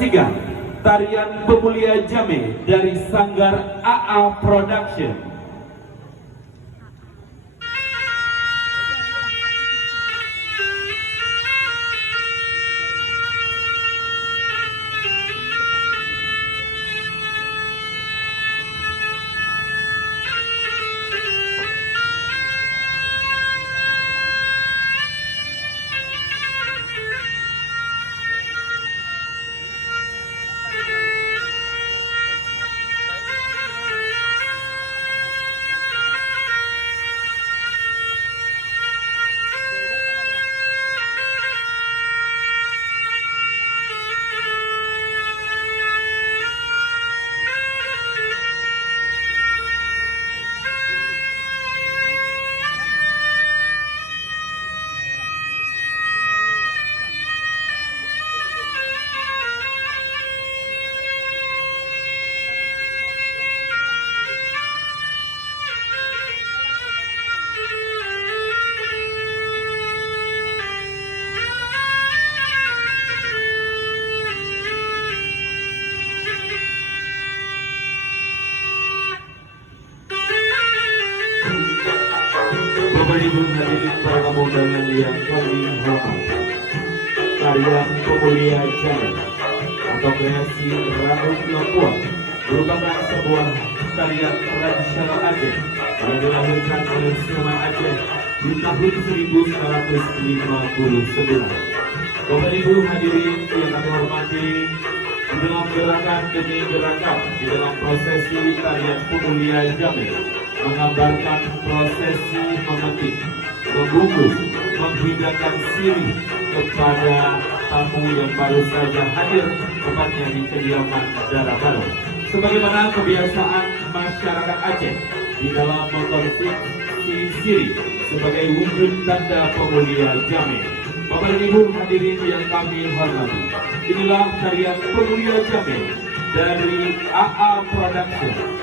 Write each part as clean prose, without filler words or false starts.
Tiga, tarian Pemulia Jame dari Sanggar AA Production. Bapak Ibu hadirin para undangan yang kami hormati, tarian Pemulia Jame atau kreasi Rambut Lengkuang merupakan sebuah tarian tradisional Aceh yang dilahirkan oleh Seniman Aceh di tahun 1959. Bapak Ibu hadirin yang kami hormati, dalam gerakan demi gerakan di dalam prosesi tarian Pemulia Jame menggambarkan prosesi memetik, membungkus, menghidangkan sirih kepada tamu yang baru saja hadir tepatnya di kediaman Dara Baru. Sebagaimana kebiasaan masyarakat Aceh di dalam mengkonsumsi sirih sebagai wujud tanda Pemulia Jame. Bapak Ibu hadirin yang kami hormati, inilah tarian Pemulia Jame dari AA Production.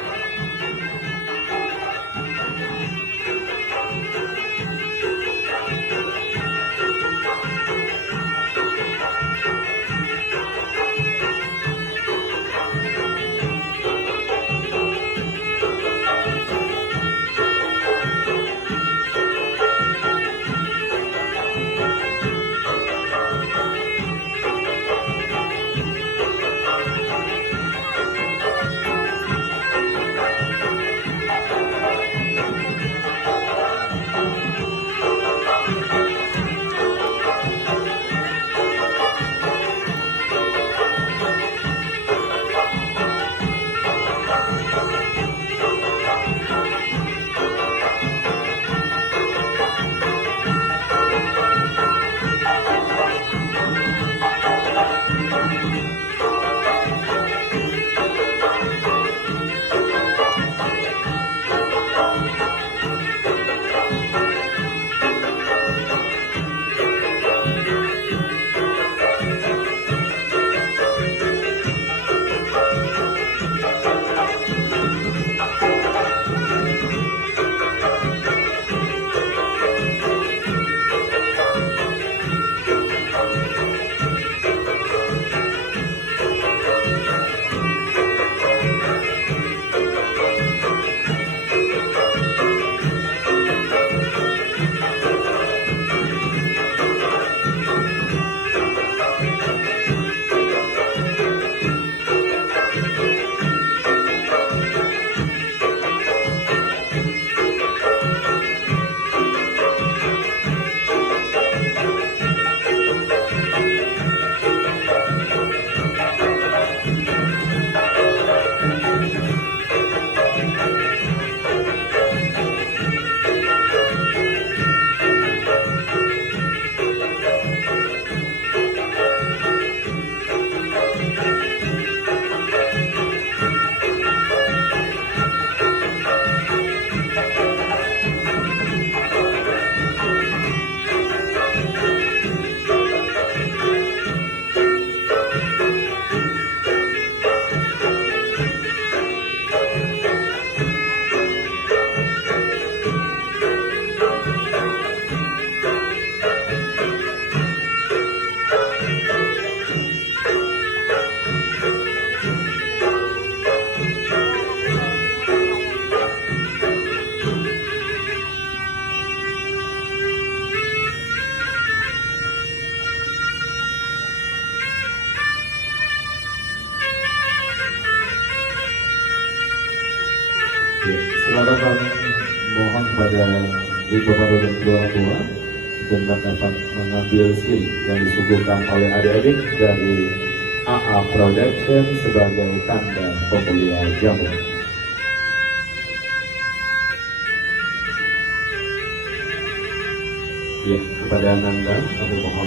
Silakan kami mohon kepada ibu bapak dan kedua orang tua dan dapat mengambil skill yang disuguhkan oleh adik-adik dari AA Production sebagai tanda pemulia jamu. Ya, kepada Nanda, kami mohon.